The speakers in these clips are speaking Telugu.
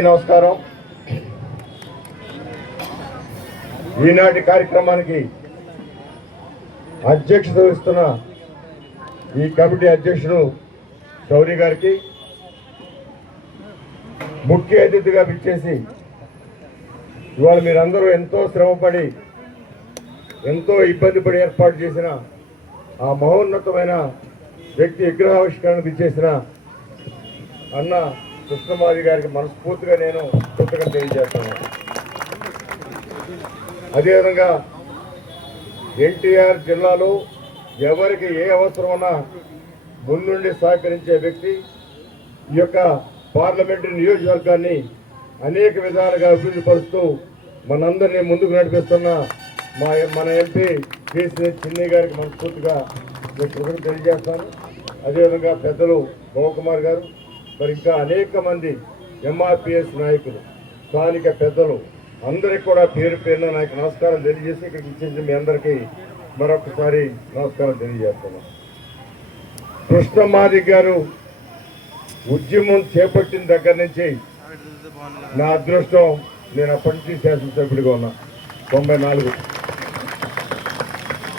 నమస్కారం. ఈనాటి కార్యక్రమానికి అధ్యక్షత వహిస్తున్న ఈ కమిటీ అధ్యక్షుడు శౌరి గారికి ముఖ్య అతిథిగా పిలిచేసి ఇవాళ మీరందరూ ఎంతో శ్రమపడి ఎంతో ఇబ్బంది పడి ఏర్పాటు చేసిన ఆ మహోన్నతమైన వ్యక్తి విగ్రహావిష్కరణ ఇచ్చేసిన అన్న కృష్ణమాది గారికి మనస్ఫూర్తిగా నేను కృతజ్ఞత తెలియజేస్తున్నాను. అదేవిధంగా ఎన్టీఆర్ జిల్లాలో ఎవరికి ఏ అవసరం ఉన్నా ముందుండి సహకరించే వ్యక్తి ఈ యొక్క పార్లమెంటరీ నియోజకవర్గాన్ని అనేక విధాలుగా అభివృద్ధి పరుస్తూ మనందరినీ ముందుకు నడిపిస్తున్న మా మన ఎంపీ కేసీ చిన్ని గారికి మనస్ఫూర్తిగా నేను కృతజ్ఞత తెలియజేస్తాను. అదేవిధంగా పెద్దలు భవకుమార్ గారు మరి ఇంకా అనేక మంది ఎంఆర్పిఎస్ నాయకులు స్థానిక పెద్దలు అందరికి కూడా పేరు పేరున నాకు నమస్కారం తెలియజేసి ఇక్కడికి ఇచ్చేసి మీ అందరికీ మరొకసారి నమస్కారం తెలియజేస్తున్నాను. కృష్ణమాది గారు ఉద్యమం చేపట్టిన దగ్గర నుంచి నా అదృష్టం నేను అప్పటి నుంచి శాసనసభ్యుడిగా ఉన్నా. తొంభై నాలుగు.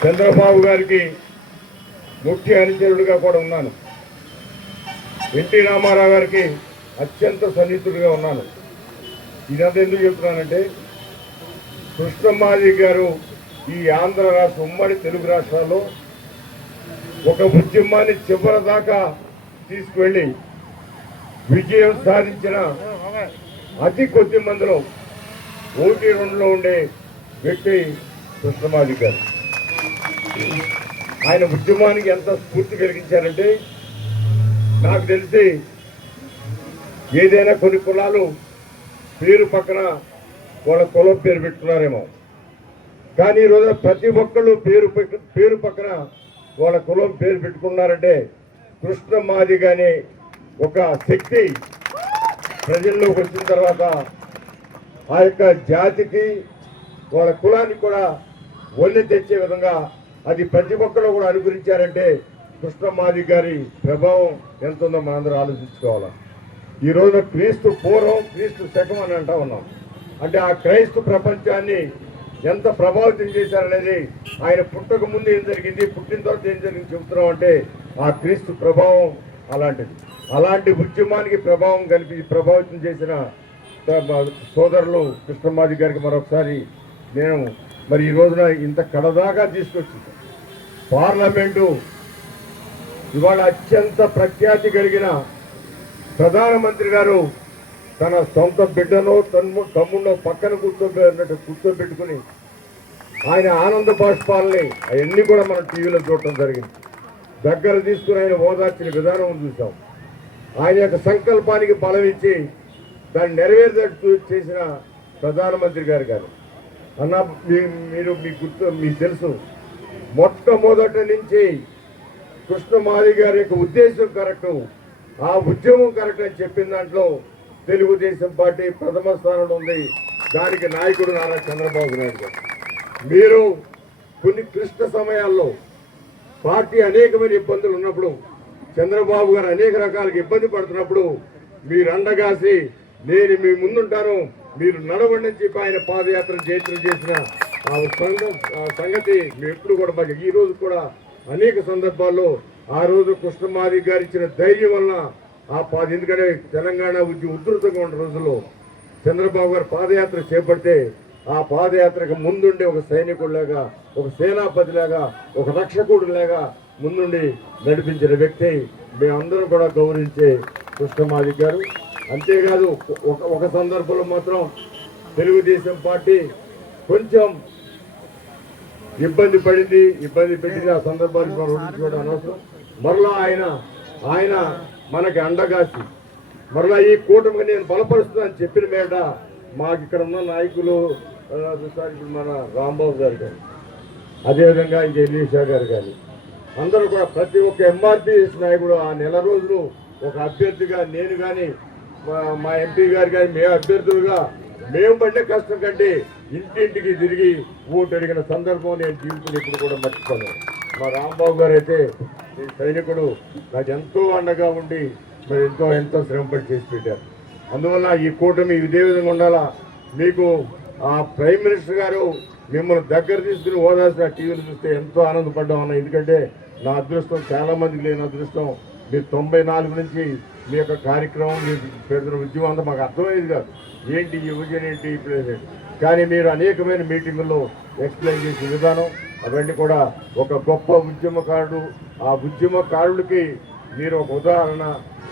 చంద్రబాబు గారికి ముఖ్య అనుచరుడిగా కూడా ఉన్నాను. ఎన్టీ రామారావు గారికి అత్యంత సన్నిహితుడిగా ఉన్నాను. ఇదంతా ఎందుకు చెప్తున్నానంటే కృష్ణమాజీ గారు ఈ ఆంధ్ర రాష్ట్ర ఉమ్మడి తెలుగు రాష్ట్రాల్లో ఒక ఉద్యమాన్ని చివరి దాకా తీసుకువెళ్ళి విజయం సాధించిన అతి కొద్ది మందిలో ఒకటి రెండులో ఉండే వ్యక్తి కృష్ణమాజీ గారు. ఆయన ఉద్యమానికి ఎంత స్ఫూర్తి కలిగించారంటే నాకు తెలిసి ఏదైనా కొన్ని కులాలు పేరు పక్కన వాళ్ళ కులం పేరు పెట్టుకున్నారేమో. కానీ ఈరోజు ప్రతి ఒక్కళ్ళు పేరు పేరు పక్కన వాళ్ళ కులం పేరు పెట్టుకున్నారంటే కృష్ణ మాదిగానే ఒక శక్తి ప్రజల్లోకి వచ్చిన తర్వాత ఆ యొక్క జాతికి వాళ్ళ కులానికి కూడా ఒళ్ళి తెచ్చే విధంగా అది ప్రతి ఒక్కరు కూడా అనుకరించారంటే కృష్ణమాది గారి ప్రభావం ఎంత ఉందో మనందరూ ఆలోచించుకోవాలా? ఈ రోజున క్రీస్తు పూర్వం క్రీస్తు శకం అని అంటా ఉన్నాం. అంటే ఆ క్రైస్తు ప్రపంచాన్ని ఎంత ప్రభావితం చేశారనేది ఆయన పుట్టక ముందు ఏం జరిగింది పుట్టిన తర్వాత ఏం జరిగింది చెబుతున్నాం అంటే ఆ క్రీస్తు ప్రభావం అలాంటిది. అలాంటి ఉద్యమానికి ప్రభావం కలిపి ప్రభావితం చేసిన సోదరులు కృష్ణమాది గారికి మరొకసారి నేను మరి ఈ రోజున ఇంత కడదాకా తీసుకొచ్చింది. పార్లమెంటు ఇవాళ అత్యంత ప్రఖ్యాతి కలిగిన ప్రధానమంత్రి గారు తన సొంత బిడ్డనో తన్ను తమ్ముడో పక్కన కూర్చోబెట్టినట్టు కూర్చోబెట్టుకుని ఆయన ఆనంద బాష్పాలని అవన్నీ కూడా మనం టీవీలో చూడటం జరిగింది. దగ్గర తీసుకుని ఆయన ఓదార్చిన విధానం చూసాం ఆయన యొక్క సంకల్పానికి బలం ఇచ్చి దాన్ని నెరవేర్చేట్టు చేసిన ప్రధానమంత్రి గారు గారు. అన్న మీ- మీరు మీకు గుర్తు మీకు తెలుసు మొట్టమొదటి నుంచి కృష్ణమారి గారి యొక్క ఉద్దేశం కరెక్ట్ ఆ ఉద్యమం కరెక్ట్ అని చెప్పిన దాంట్లో తెలుగుదేశం పార్టీ ప్రథమ స్థానంలో ఉంది. దానికి నాయకుడు నారా చంద్రబాబు నాయుడు గారు. మీరు కొన్ని క్లిష్ట సమయాల్లో పార్టీ అనేకమైన ఇబ్బందులు ఉన్నప్పుడు చంద్రబాబు గారు అనేక రకాలుగా ఇబ్బంది పడుతున్నప్పుడు మీరు అండగాసి నేను మీ ముందుంటాను మీరు నడవండి అని చెప్పి ఆయన పాదయాత్ర జయత్ర చేసిన ఆ ఆ సంగతి మీరు ఎప్పుడు కూడా మాకు ఈ రోజు కూడా అనేక సందర్భాల్లో ఆ రోజు కృష్ణమాది గారు ఇచ్చిన ధైర్యం వలన ఆ పాద ఎందుకంటే తెలంగాణ ఉద్యమం ఉధృతంగా ఉన్న రోజుల్లో చంద్రబాబు గారు పాదయాత్ర చేపడితే ఆ పాదయాత్రకు ముందుండి ఒక సైనికుడిలాగా ఒక సేనాపతిలాగా ఒక రక్షకుడిలాగా ముందుండి నడిపించిన వ్యక్తి మేమందరం కూడా గౌరవించే కృష్ణమాది గారు. అంతేకాదు ఒక ఒక సందర్భంలో మాత్రం తెలుగుదేశం పార్టీ కొంచెం ఇబ్బంది పడింది ఇబ్బంది పెట్టింది ఆ సందర్భాన్ని మనం ఊహించుకోవడం అనవసరం. మరలా ఆయన ఆయన మనకి అండగాసి మరలా ఈ కూటమికి నేను బలపరుస్తున్నాను చెప్పిన మేడ మాకు ఇక్కడ ఉన్న నాయకులు సార్ ఇప్పుడు మన రాంబాబు గారు కానీ అదేవిధంగా ఇంక ఎలీషా గారు కానీ అందరూ కూడా ప్రతి ఒక్క ఎంఆర్పిఎస్ నాయకుడు ఆ నెల రోజులు ఒక అభ్యర్థిగా నేను కానీ మా- మా ఎంపీ గారు కానీ మేము అభ్యర్థులుగా మేము పడ్డే కష్టం కంటే ఇంటింటికి తిరిగి ఓటు అడిగిన సందర్భం నేను జీవితం ఇప్పుడు కూడా మర్చిపోను. మా రాంబాబు గారు అయితే సైనికుడు నాకు ఎంతో అండగా ఉండి మరి ఎంతో ఎంతో శ్రమపడి చేసి పెట్టారు. అందువల్ల ఈ కూటమి ఇదే విధంగా ఉండాలా? మీకు ఆ ప్రైమ్ మినిస్టర్ గారు మిమ్మల్ని దగ్గర తీసుకుని ఓదాల్సిన టీవీని చూస్తే ఎంతో ఆనందపడ్డాం అన్న ఎందుకంటే నా అదృష్టం చాలామందికి లేని అదృష్టం. మీరు తొంభై నాలుగు నుంచి మీ యొక్క కార్యక్రమం మీరు పెడుతున్న ఉద్యమం అంతా మాకు అర్థమయ్యేది కాదు. ఏంటి యువజన ఏంటి ఈ ప్లేస్ కానీ మీరు అనేకమైన మీటింగుల్లో ఎక్స్ప్లెయిన్ చేసే విధానం అవన్నీ కూడా ఒక గొప్ప ఉద్యమకారుడు ఆ ఉద్యమకారుడికి మీరు ఒక ఉదాహరణ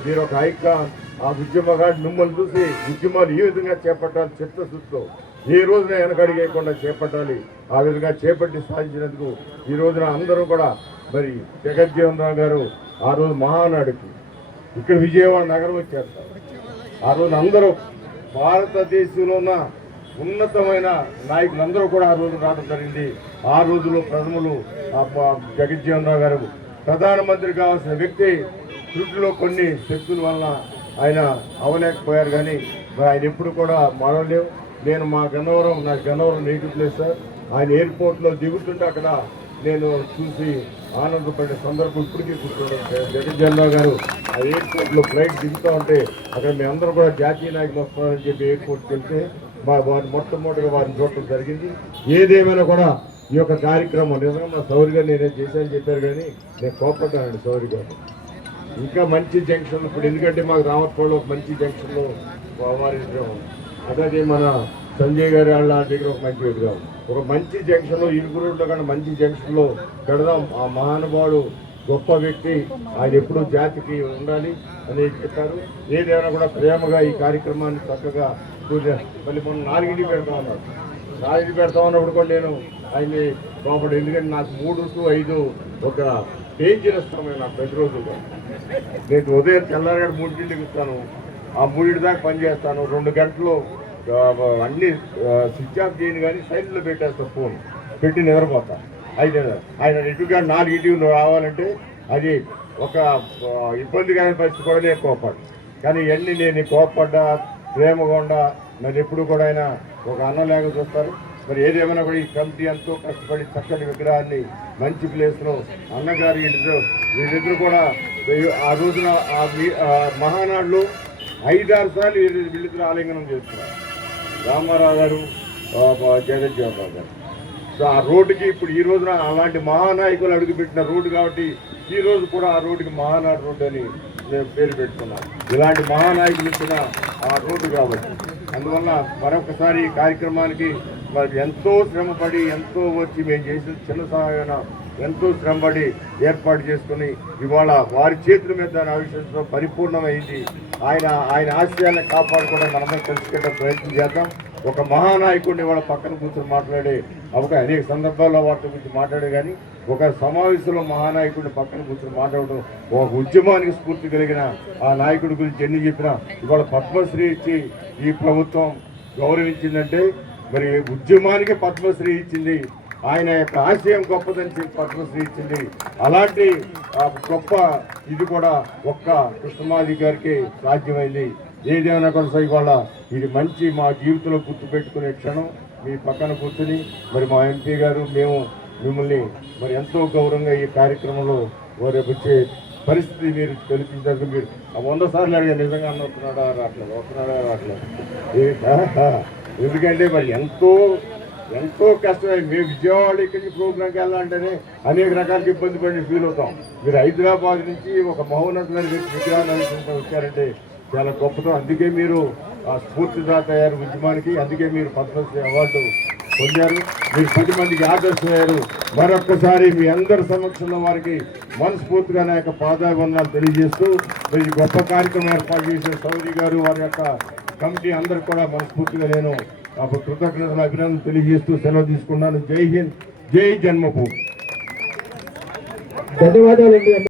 మీరు ఒక ఐకాన్ ఆ ఉద్యమకారుడు మిమ్మల్ని చూసి ఉద్యమాలు ఏ విధంగా చేపట్టాలి చిత్తశుద్ధితో ఏ రోజున వెనకడిగేయకుండా చేపట్టాలి ఆ విధంగా చేపట్టి సాధించినందుకు ఈ రోజున అందరూ కూడా మరి జగజ్జీవన్ రావు గారు ఆ రోజు మహానాడుకి ఇక్కడ విజయవాడ నగరం వచ్చారు ఆ రోజు అందరూ భారతదేశంలో ఉన్న ఉన్నతమైన నాయకులందరూ కూడా ఆ రోజు రావడం జరిగింది. ఆ రోజులో ప్రథములు ఆ జగజ్జీవన్ రావు గారు ప్రధానమంత్రి కావాల్సిన వ్యక్తి సృష్టిలో కొన్ని శక్తుల వలన ఆయన అవలేకపోయారు కానీ మరి ఆయన ఎప్పుడు కూడా మరవలేవు నేను మా గన్నవరం నా గన్నవరం నేటివ్ ప్లేస్ సార్. ఆయన ఎయిర్పోర్ట్లో దిగుతుంటే అక్కడ నేను చూసి ఆనందపడిన సందర్భం ఇప్పటికీ కూర్చోవడం జగజ్జన్ రావు గారు ఎయిర్పోర్ట్లో ఫ్లైట్ దిగుతూ ఉంటే అక్కడ మేమందరం అందరూ కూడా జాతీయ నాయకులు వస్తున్నారని చెప్పి ఎయిర్పోర్ట్కి వెళ్తే మా వారిని మొట్టమొదటిగా వారిని చూడటం జరిగింది. ఏదేమైనా కూడా ఈ యొక్క కార్యక్రమం నిజంగా మా సౌరి గారు నేనే చేశానని చెప్పారు కానీ నేను కోపడ్డానండి సౌరి గారు ఇంకా మంచి జంక్షన్ ఇప్పుడు ఎందుకంటే మాకు రావట్కోలో ఒక మంచి జంక్షన్లో వారి అలాగే మన సంజయ్ గారి వాళ్ళ దగ్గర ఒక మంచి ఎదుగా ఒక మంచి జంక్షన్లో ఇరుగురులో కానీ మంచి జంక్షన్లో పెడదాం. ఆ మహానుభావుడు గొప్ప వ్యక్తి. ఆయన ఎప్పుడూ జాతికి ఉండాలి అని చెప్పారు. ఏదైనా కూడా ప్రేమగా ఈ కార్యక్రమాన్ని చక్కగా పూజ మళ్ళీ మొన్న నాలుగింటికి పెడతా ఉన్నారు నాలుగింటి పెడతా ఉన్నప్పుడు కూడా నేను ఆయన్ని లోపల ఎందుకంటే నాకు మూడు టు ఐదు ఒక డేంజరస్ సమయం నాకు ప్రతిరోజు. నేను ఉదయం తెల్లారి మూడింటికి ఇస్తాను ఆ మూడింటి దాకా పని చేస్తాను. రెండు గంటలు అన్ని స్విచ్ ఆఫ్ చేయను కానీ సైడ్లో పెట్టేస్తాను ఫోన్. పెట్టి నిద్రపోతాను అయితే ఆయన ఎటుగా నాలుగింటికి నువ్వు రావాలంటే అది ఒక ఆ, ఇబ్బందికరమైన పరిస్థితి కూడా నేను కోపాడు కానీ ఇవన్నీ నేను కోపడ్డా ప్రేమగా మరి ఎప్పుడు కూడా ఆయన ఒక అన్నలేక చూస్తారు. మరి ఏదేమైనా కూడా ఈ కమిటీ ఎంతో కష్టపడి చక్కటి విగ్రహాన్ని మంచి ప్లేస్లో అన్నగారి ఇంటిలో వీళ్ళిద్దరు కూడా ఆ రోజున ఆ ఆ మహానాడులో ఐదారు సార్లు వీళ్ళు- వీళ్ళిద్దరు ఆలింగనం చేస్తున్నారు. రామారావు గారు ఆ, జగజ్జీవన్ రావు గారు. ఆ రోడ్డుకి ఇప్పుడు ఈ రోజున అలాంటి మహానాయకులు అడుగుపెట్టిన రోడ్డు కాబట్టి ఈ రోజు కూడా ఆ రోడ్డుకి మహానాడు రోడ్డు అని మేము పేరు పెట్టుకున్నాం ఇలాంటి మహానాయకులు ఇచ్చిన ఆ రోడ్డు కాబట్టి అందువల్ల మరొకసారి ఈ కార్యక్రమానికి మరి ఎంతో శ్రమపడి ఎంతో వచ్చి మేము చేసిన చిన్న సహాయమైన ఎంతో శ్రమపడి ఏర్పాటు చేసుకుని ఇవాళ వారి చేతుల మీద దాని ఆవిష్కరించడం పరిపూర్ణమైంది. ఆయన ఆయన ఆశయాన్ని కాపాడుకోవడం మనమే తెలుసుకునే ప్రయత్నం చేద్దాం. ఒక మహానాయకుడిని వాళ్ళ పక్కన కూర్చొని మాట్లాడే అవకాశం అనేక సందర్భాల్లో వాటి గురించి మాట్లాడే కానీ ఒక సమావేశంలో మహానాయకుడిని పక్కన కూర్చొని మాట్లాడడం ఒక ఉద్యమానికి స్ఫూర్తి కలిగిన ఆ నాయకుడి గురించి ఎన్ని చెప్పినా ఇవాళ పద్మశ్రీ ఇచ్చి ఈ ప్రభుత్వం గౌరవించిందంటే మరి ఉద్యమానికి పద్మశ్రీ ఇచ్చింది ఆయన యొక్క ఆశయం గొప్పదని చెప్పి పద్మశ్రీ ఇచ్చింది. అలాంటి ఆ, గొప్ప ఇది కూడా ఒక్క కృష్ణమాది గారికి సాధ్యమైంది. ఏదైనా కొనసాగి వాళ్ళ ఇది మంచి మా జీవితంలో గుర్తుపెట్టుకునే క్షణం. మీ పక్కన కూర్చుని మరి మా ఎంపీ గారు మేము మిమ్మల్ని మరి ఎంతో గౌరవంగా ఈ కార్యక్రమంలో వారు వచ్చే పరిస్థితి మీరు తెలిపించారు మీరు ఆ వంద సార్లు అడిగారు నిజంగా అన్న వస్తున్నాడా? రావట్లేదు. వస్తున్నాడా? రావట్లేదు. ఎందుకంటే మరి ఎంతో ఎంతో కష్టమే. మేము విజయవాడ ఇక్కడికి ప్రోగ్రామ్కి వెళ్ళాలంటేనే అనేక రకాలకి ఇబ్బంది పడి ఫీల్ అవుతాం. మీరు హైదరాబాద్ నుంచి ఒక మహోన్నతమైన విగ్రహాన్ని వచ్చారంటే చాలా గొప్పతనం అందుకే మీరు ఆ స్ఫూర్తిదాత అయ్యారు ఉద్యమానికి. అందుకే మీరు పద్మశ్రీ అవార్డు పొందారు. మీరు పది మందికి ఆదర్శమయ్యారు మరొక్కసారి మీ అందరి సమక్షంలో వారికి మనస్ఫూర్తిగా నా యొక్క పాదాభివందనాలు తెలియజేస్తూ మీరు ఈ గొప్ప కార్యక్రమం ఏర్పాటు చేసిన సౌదీ గారు వారి యొక్క కమిటీ అందరికి కూడా మనస్ఫూర్తిగా నేను కృతజ్ఞతలు అభినందనలు తెలియజేస్తూ సెలవు తీసుకున్నాను. జై హింద్ జై జన్మభూమి. ధన్యవాదాలండి.